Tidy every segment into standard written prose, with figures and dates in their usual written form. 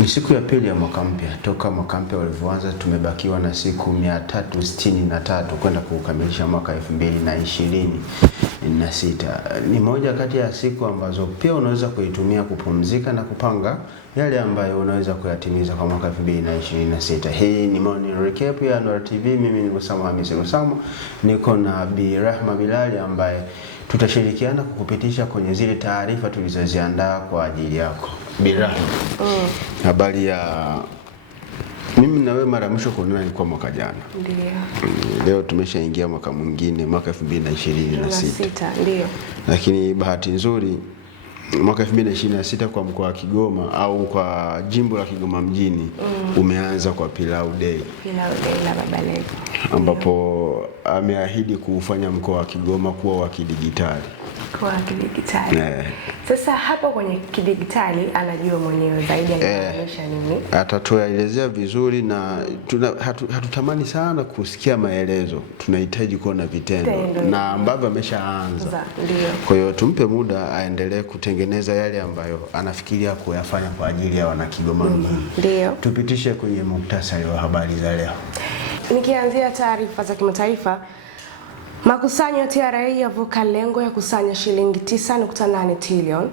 Ni siku ya pili ya mwaka mpya. Toka mwaka mpya ulivyoanza tumebakiwa na siku 363 kwenda kukamilisha mwaka 2026. Ni moja kati ya siku ambazo pia unaweza kuitumia kupumzika na kupanga yale ambayo unaweza kuyatimiza kwa mwaka 2026. Hii ni morning recap ya Anwar TV. Mimi ni Rusamo Hamisi Rusamo. Niko na Bi Rahma Bilali ambaye tutashirikiana kukupitisha kwenye zile taarifa tulizoziandaa kwa ajili yako. Bi Rahma. Habari ya mimi na wewe mara mwisho kuonana ilikuwa mwaka jana. Ndio. Leo tumeshaingia mwaka mwingine, mwaka 2026. Ndio. Lakini bahati nzuri mwaka 2026 kwa mkoa wa Kigoma au kwa jimbo la Kigoma mjini umeanza kwa Pilau Day. Pilau Day la Baba Levo. Ambapo ameahidi kufanya mkoa wa Kigoma kuwa wa kidigitali. Kwa kidigitali. Sasa hapo kwenye kidigitali anajua mwenyewe zaidi anaonyesha nini? Atatuelezea vizuri na hatutamani sana kusikia maelezo. Tunahitaji kuona vitendo na ambavyo ameshaanza. Ndio. Kwa hiyo tumpe muda aendelee kutengeneza yale ambayo anafikiria kuyafanya kwa ajili ya wana Kigoma mjini. Ndio. Tupitishe kwenye muktasari wa habari za leo. Nikianzia taarifa za kimataifa, makusanyo ya TRA yavuka lengo ya kusanya shilingi 9.8 trilioni.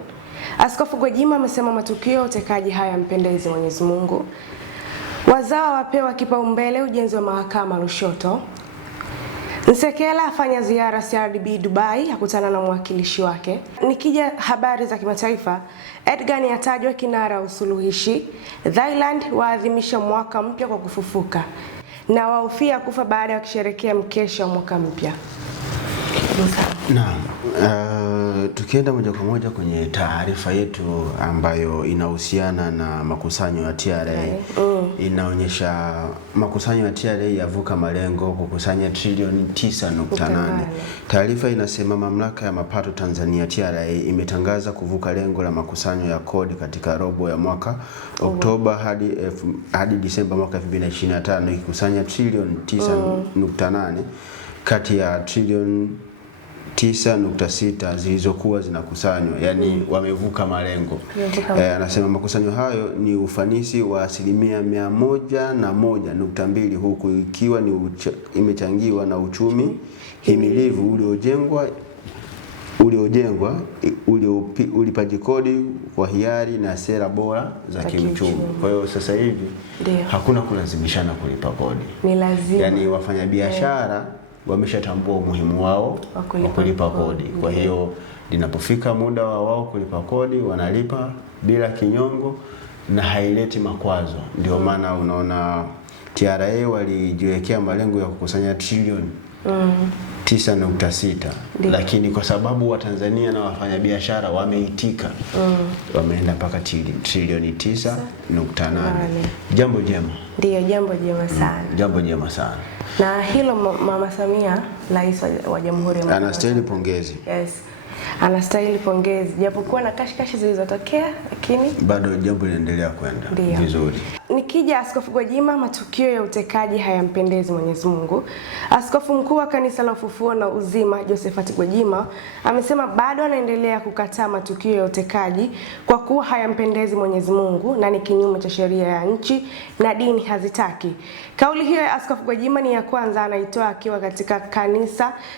Askofu Gwajima amesema matukio ya utekaji hayampendezi Mwenyezi Mungu. Wazawa wapewa kipaumbele ujenzi wa mahakama Lushoto. Nsekela afanya ziara CRDB Dubai akutana na mwakilishi wake. Nikija habari za kimataifa, Erdogan atajwa kinara usuluhishi. Thailand waadhimisha mwaka mpya kwa kufufuka na wahofia kufa baada ya kusherehekea mkesha wa mwaka mpya. Naam, tukienda moja kwa moja kwenye taarifa yetu ambayo inahusiana na makusanyo ya TRA. Inaonyesha makusanyo ya TRA yavuka malengo kukusanya trilioni 9.8. Taarifa inasema mamlaka ya mapato Tanzania TRA imetangaza kuvuka lengo la makusanyo ya kodi katika robo ya mwaka Oktoba hadi Disemba mwaka 2025 ikikusanya trilioni 9.8 kati ya trilioni 9.6 zilizokuwa zinakusanywa, yani wamevuka malengo. Anasema makusanyo hayo ni ufanisi wa 101.2 huku ikiwa ni imechangiwa na uchumi himilivu ulipaji kodi kwa hiari na sera bora za kiuchumi. Kwa hiyo sasa hivi hakuna kulazimishana kulipa kodi. Ni lazima. Yani wafanyabiashara wameshatambua umuhimu wao wa kulipa kodi. Kwa hiyo linapofika muda wa wao kulipa kodi wanalipa bila kinyongo na haileti makwazo. Ndio maana unaona TRA walijiwekea malengo ya kukusanya trilioni 9.6, lakini kwa sababu Watanzania na wafanyabiashara wameitika wameenda mpaka trilioni 9.8. Jambo jema. Ndio, jambo jema sana. Jambo jema sana. Na hilo Mama Samia, Rais wa Jamhuri ya Muungano, anastahili pongezi. Yes. Anastahili pongezi japokuwa na kashikashi zilizotokea, lakini bado jambo linaendelea kwenda vizuri. Nikija Askofu Gwajima, matukio ya utekaji hayampendezi Mwenyezi Mungu. Askofu mkuu wa Kanisa la Ufufuo na Uzima Josephat Gwajima amesema bado anaendelea kukataa matukio ya utekaji kwa kuwa hayampendezi Mwenyezi Mungu na ni kinyume cha sheria ya nchi na dini hazitaki. Kauli hiyo ya Askofu Gwajima ni ya kwanza anaitoa akiwa katika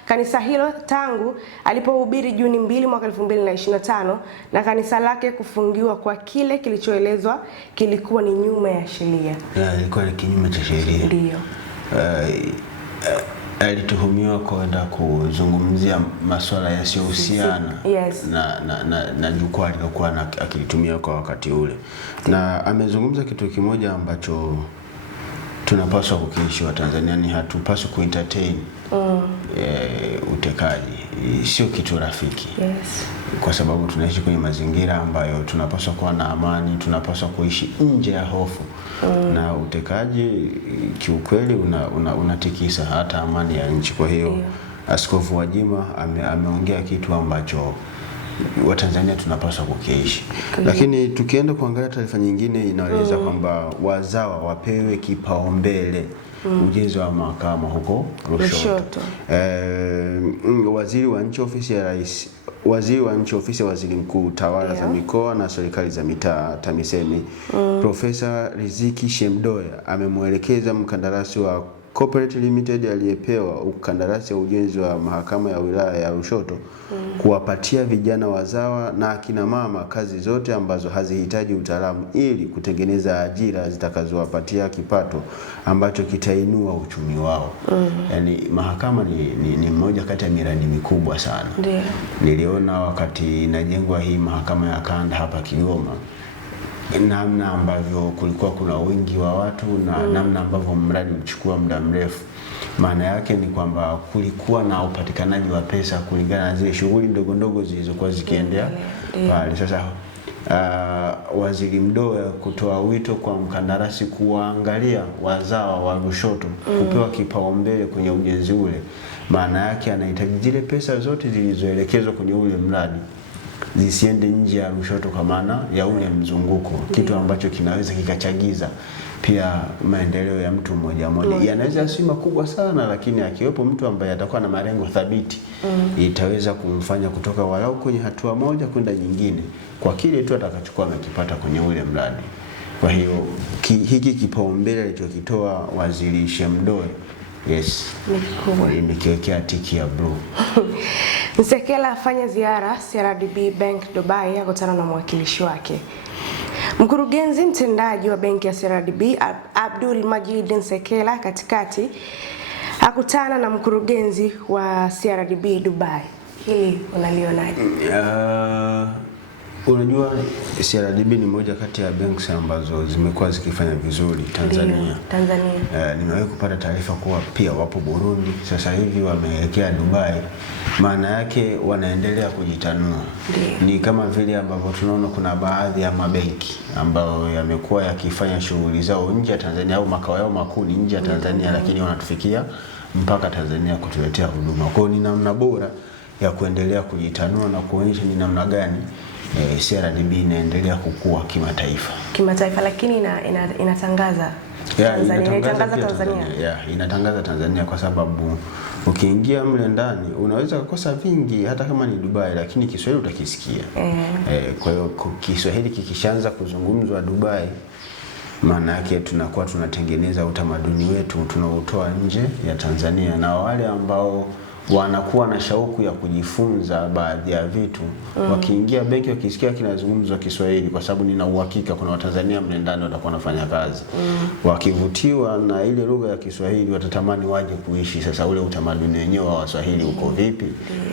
kanisa hilo tangu alipohubiri Juni 2 mwaka 2025 na kanisa lake kufungiwa kwa kile kilichoelezwa kilikuwa ni nyuma ya sheria. Ilikuwa ni kinyume cha sheria. Ndio. Alituhumiwa kwenda kuzungumzia masuala yasiyohusiana na jukwaa alilokuwa akilitumia kwa wakati ule. Na amezungumza kitu kimoja ambacho tunapaswa kukiishi wa Tanzania, ni hatupaswi kuentertain utekaji. Sio kitu rafiki. Kwa sababu tunaishi kwenye mazingira ambayo tunapaswa kuwa na amani, tunapaswa kuishi nje ya hofu. Na utekaji kiukweli unatikisa hata amani ya nchi. Kwa hiyo Askofu Gwajima ameongea kitu ambacho Watanzania tunapaswa kukiishi. Lakini tukienda kuangalia taarifa nyingine inaeleza kwamba wazawa wapewe kipaumbele ujenzi wa mahakama huko Lushoto. Waziri wa Nchi Ofisi ya Rais Waziri wa Nchi Ofisi ya Waziri Mkuu, Tawala za Mikoa na Serikali za Mitaa, TAMISEMI, Profesa Riziki Shemdoe amemwelekeza mkandarasi wa Corporate Limited aliyepewa ukandarasi wa ujenzi wa mahakama ya wilaya ya Lushoto kuwapatia vijana wazawa na akina mama kazi zote ambazo hazihitaji utaalamu ili kutengeneza ajira zitakazowapatia kipato ambacho kitainua uchumi wao. Yani mahakama ni mmoja kati ya miradi mikubwa sana. Niliona wakati inajengwa hii mahakama ya kanda hapa Kigoma, namna ambavyo kulikuwa kuna wingi wa watu na namna ambavyo mradi uchukua muda mrefu. Maana yake ni kwamba kulikuwa na upatikanaji wa pesa kulingana na zile shughuli ndogo ndogo zilizokuwa zikiendea pale. Sasa Waziri Mdoe kutoa wito kwa mkandarasi kuangalia wazawa wa Lushoto kupewa kipaumbele kwenye ujenzi ule. Maana yake anahitaji zile pesa zote zilizoelekezwa kwenye ule mradi zisiende nje ya Lushoto kwa maana ya ule mzunguko, kitu ambacho kinaweza kikachagiza pia maendeleo ya mtu mmoja mmoja. Yanaweza si makubwa sana, lakini akiwepo mtu ambaye atakuwa na malengo thabiti itaweza kumfanya kutoka walau kwenye hatua moja kwenda nyingine kwa kile tu atakachukua amekipata kwenye ule mradi. Kwa hiyo hiki kipaumbele alichokitoa Waziri Shemdoe, nikiwekea tiki ya blue. Nsekela afanya ziara CRDB Bank Dubai, akutana na mwakilishi wake. Mkurugenzi mtendaji wa benki ya CRDB Abdul Majid Nsekela katikati akutana na mkurugenzi wa CRDB Dubai. Hili unalionaje? Unajua CRDB ni moja kati ya benki ambazo zimekuwa zikifanya vizuri Tanzania. Nimewahi kupata taarifa kuwa pia wapo Burundi, sasa hivi wameelekea Dubai. Maana yake wanaendelea kujitanua. Ni kama vile ambavyo tunaona kuna baadhi ya mabenki ambayo yamekuwa yakifanya shughuli zao nje ya Tanzania au makao yao makuu nje ya Tanzania, lakini wanatufikia mpaka Tanzania kutuletea huduma. Kwa hiyo ni namna bora ya kuendelea kujitanua na kuonyesha ni namna gani CRDB inaendelea kukua kimataifa, lakini inatangaza inatangaza Tanzania kwa sababu ukiingia mle ndani unaweza kukosa vingi hata kama ni Dubai, lakini Kiswahili utakisikia. Kwa hiyo Kiswahili kikishaanza kuzungumzwa Dubai, maana yake tunakuwa tunatengeneza utamaduni wetu tunaotoa nje ya Tanzania, na wale ambao wanakuwa na shauku ya kujifunza baadhi ya vitu wakiingia benki wakisikia kinazungumzwa Kiswahili, kwa sababu nina uhakika kuna Watanzania mle ndani watakuwa wanafanya kazi, wakivutiwa na ile lugha ya Kiswahili watatamani waje kuishi. Sasa ule utamaduni wenyewe wa Waswahili uko vipi?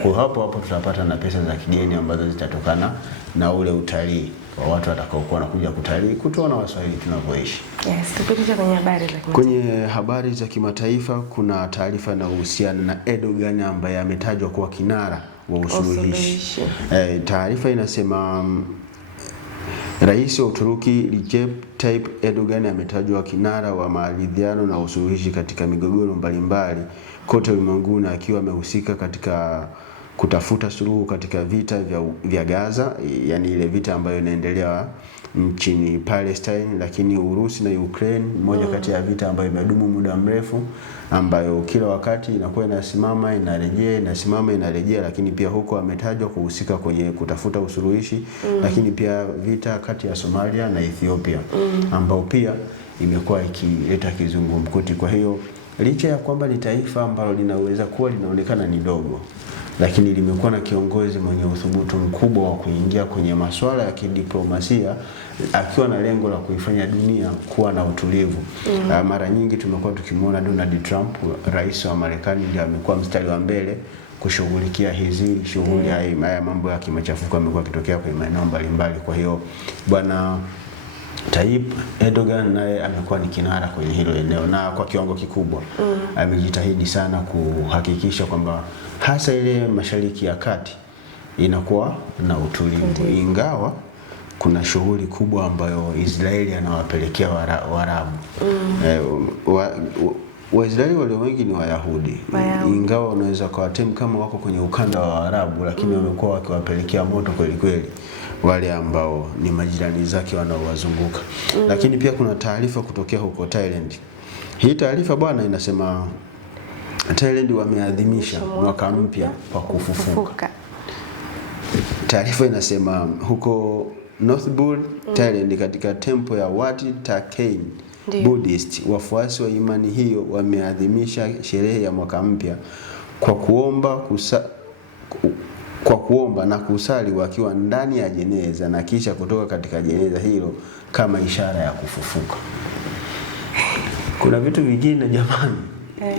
Kwa hapo tutapata na pesa za kigeni ambazo zitatokana na ule utalii wa watu watakaokuwa wanakuja kutalii kutuona Waswahili tunavyoishi. Tupitishe kwenye habari za kimataifa. Kwenye habari za kimataifa kuna taarifa inayohusiana na Erdogan ambaye ametajwa kuwa kinara wa usuluhishi. Taarifa inasema Rais wa Uturuki Recep Tayyip Erdogan ametajwa kinara wa maridhiano na usuluhishi katika migogoro mbalimbali kote ulimwenguni, akiwa amehusika katika kutafuta suluhu katika vita vya Gaza, yani ile vita ambayo inaendelea nchini Palestine, lakini Urusi na Ukraine, moja kati ya vita ambayo imedumu muda mrefu, ambayo kila wakati inakuwa inasimama inarejea, inasimama inarejea. Lakini pia huko ametajwa kuhusika kwenye kutafuta usuluhishi, lakini pia vita kati ya Somalia na Ethiopia ambao pia imekuwa ikileta kizungumkuti. Kwa hiyo licha ya kwamba ni taifa ambalo linaweza kuwa linaonekana ni dogo, lakini limekuwa na kiongozi mwenye uthubutu mkubwa wa kuingia kwenye masuala ya kidiplomasia akiwa na lengo la kuifanya dunia kuwa na utulivu. Mara nyingi tumekuwa tukimwona Donald Trump, rais wa Marekani, ndiye amekuwa mstari wa mbele kushughulikia hizi shughuli haya mambo ya kimachafuko amekuwa kitokea kwenye maeneo mbalimbali. Kwa hiyo bwana Tayyip Erdogan naye amekuwa ni kinara kwenye hilo eneo, na kwa kiwango kikubwa amejitahidi sana kuhakikisha kwamba hasa ile Mashariki ya Kati inakuwa na utulivu, ingawa kuna shughuli kubwa ambayo Israeli anawapelekea Waarabu. Waisraeli walio wengi ni Wayahudi, ingawa unaweza kuwatem kama wako kwenye ukanda wa Waarabu, lakini wamekuwa wakiwapelekea moto kweli kweli wale ambao ni majirani zake wanaowazunguka. Lakini pia kuna taarifa kutokea huko Thailand. Hii taarifa bwana inasema Thailand wameadhimisha mwaka mpya kwa kufufuka. taarifa inasema huko North Bul, Thailand, katika temple ya Wat Ta Khaen Buddhist, wafuasi wa imani hiyo wameadhimisha sherehe ya mwaka mpya kwa kuomba na kusali wakiwa ndani ya jeneza na kisha kutoka katika jeneza hilo kama ishara ya kufufuka. Kuna vitu vingine jamani,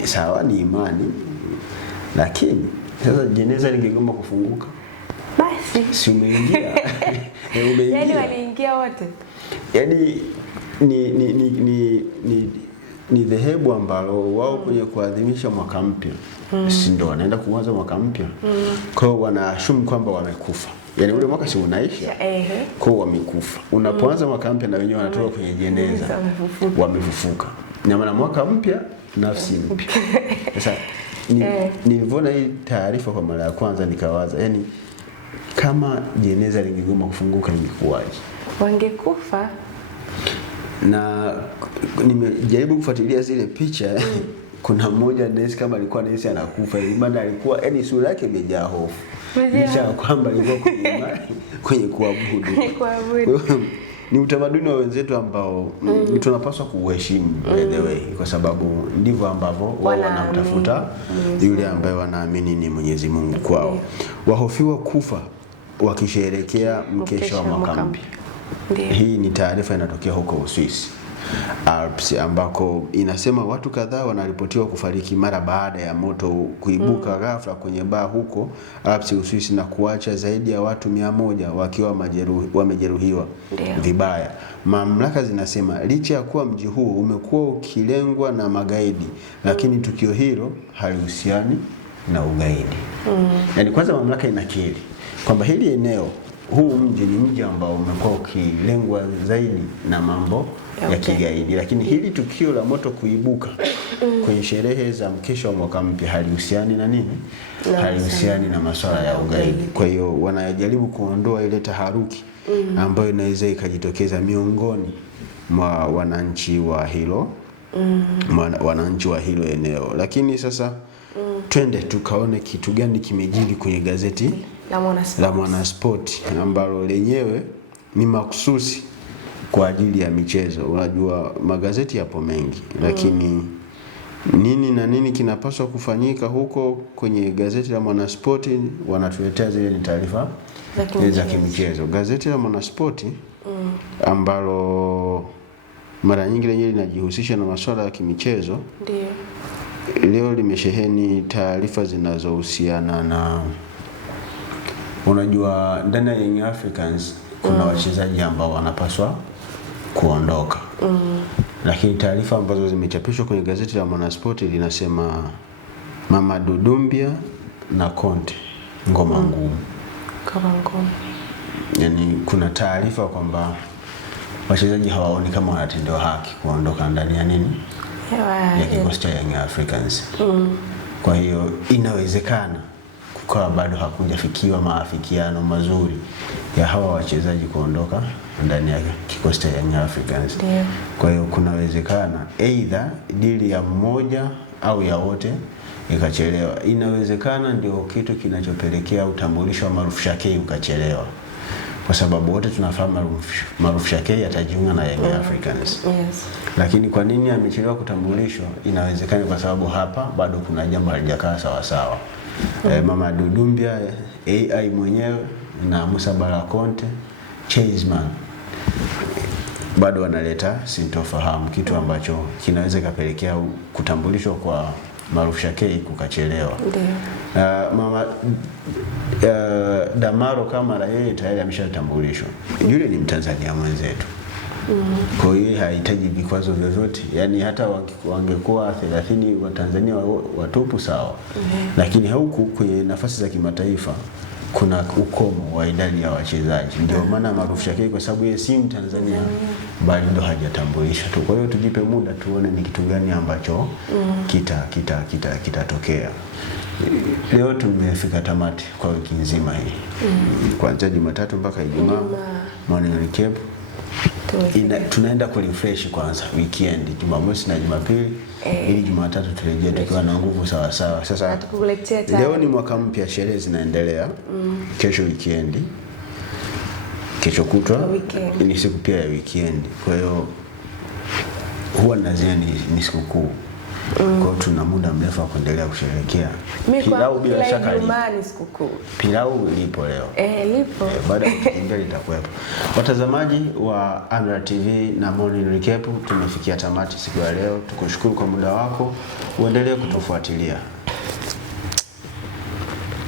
sawa ni imani, lakini sasa jeneza lingegoma kufunguka, basi si umeingia? Umeingia. Yaani waliingia wote. Yaani ni dhehebu ambalo wao kwenye kuadhimisha mwaka mpya si ndo wanaenda kuanza mwaka mpya. Kwa hiyo wanaashumu kwamba wamekufa. Yaani ule mwaka si unaisha. Kwa hiyo wamekufa. Unapoanza mwaka mpya na wenyewe wanatoka kwenye jeneza, wamefufuka. Na maana mwaka mpya, nafsi mpya. Sasa nilivyoona hii taarifa kwa mara ya kwanza nikawaza, yani kama jeneza lingegoma kufunguka ingekuwaje? Wangekufa. Na nimejaribu kufuatilia zile picha. Kuna mmoja nesi kama alikuwa nesi anakufa, maana alikuwa yani sura yake imejaa hofu. Licha kwamba alikuwa kwenye kuabudu. Ni utamaduni wa wenzetu ambao tunapaswa kuheshimu, by the way, kwa sababu ndivyo ambavyo wao wanamtafuta yule ambaye wanaamini ni Mwenyezi Mungu kwao. Wahofiwa kufa wakisherehekea mkesha wa mwaka mpya. Hii ni taarifa inatokea huko Uswisi Alps, ambako inasema watu kadhaa wanaripotiwa kufariki mara baada ya moto kuibuka ghafla kwenye baa huko Alps Uswisi, na kuacha zaidi ya watu 100 wakiwa wamejeruhiwa vibaya. Mamlaka zinasema licha ya kuwa mji huu umekuwa ukilengwa na magaidi, lakini tukio hilo halihusiani na ugaidi. Yaani kwanza mamlaka inakiri kwamba hili eneo, huu mji ni mji ambao umekuwa ukilengwa zaidi na mambo ya kigaidi, lakini hili tukio la moto kuibuka kwenye sherehe za mkesha wa mwaka mpya halihusiani na nini? Halihusiani na masuala ya ugaidi. Kwa hiyo wanajaribu kuondoa ile taharuki ambayo inaweza ikajitokeza miongoni mwa wananchi wa hilo wananchi wa hilo eneo. Lakini sasa twende tukaone kitu gani kimejiri kwenye gazeti la Mwanaspoti ambalo lenyewe ni makususi kwa ajili ya michezo. Unajua magazeti yapo mengi, lakini nini na nini kinapaswa kufanyika huko kwenye gazeti la Mwanaspoti, wanatuletea zile ni taarifa za kimichezo. Gazeti la Mwanaspoti ambalo mara nyingi lenyewe linajihusisha na masuala ya kimichezo, leo limesheheni taarifa zinazohusiana na, unajua ndani ya Young Africans kuna wachezaji ambao wanapaswa kuondoka. Lakini taarifa ambazo zimechapishwa kwenye gazeti la Mwanaspoti linasema Mamadou Doumbia na Conte ngoma ngumu. Yaani kuna taarifa kwamba wachezaji hawaoni kama wanatendewa haki kuondoka ndani ya nini? Ya kikosi cha Young Africans. Kwa hiyo inawezekana kukawa bado hakujafikiwa maafikiano mazuri ya hawa wachezaji kuondoka ndani ya kikosi cha Young Africans. Kwa hiyo kunawezekana either dili ya mmoja au ya wote ikachelewa. Inawezekana ndio kitu kinachopelekea utambulisho wa Maruf Shakei ukachelewa, kwa sababu wote tunafahamu Maruf Shakei atajiunga na Young Africans. Lakini kwa nini amechelewa kutambulishwa? Inawezekana kwa sababu hapa bado kuna jambo halijakaa sawa sawa. Mamadou Doumbia AI mwenyewe na Musa Bala Conte Chaseman bado wanaleta sintofahamu, kitu ambacho kinaweza kapelekea kutambulishwa kwa Maruf Shakei kukachelewa. Damaro Kamara yeye tayari ameshatambulishwa. Yule ni Mtanzania mwenzetu. Kwa hiyo hahitaji vikwazo vyovyote. Yaani hata wangekuwa 30 wa Tanzania watupu sawa. Lakini huku kwenye nafasi za kimataifa kuna ukomo wa idadi ya wachezaji. Ndio maana Maruf Shakei, kwa sababu yeye si Mtanzania bali ndo hajatambulishwa tu. Kwa hiyo tujipe muda tuone ni kitu gani ambacho kitatokea. Leo tumefika tamati kwa wiki nzima hii. Kuanzia Jumatatu mpaka Ijumaa morning recap. Tunaenda ku refresh kwanza weekend, Jumamosi na Jumapili, ili Jumatatu turejee tukiwa na nguvu sawa sawa. Sasa leo ni mwaka mpya, sherehe zinaendelea. Kesho weekend kesho kutwa ni siku pia ya weekend. Kwa hiyo huwa nazia ni sikukuu. Kwa hiyo tuna muda mrefu wa kuendelea kusherehekea. Pilau bila shaka ni sikukuu. Pilau lipo leo. Lipo. Baada ya kukimbia litakuwepo. Watazamaji wa Amra TV na Morning Recap, tumefikia tamati siku ya leo. Tukushukuru kwa muda wako. Uendelee kutufuatilia.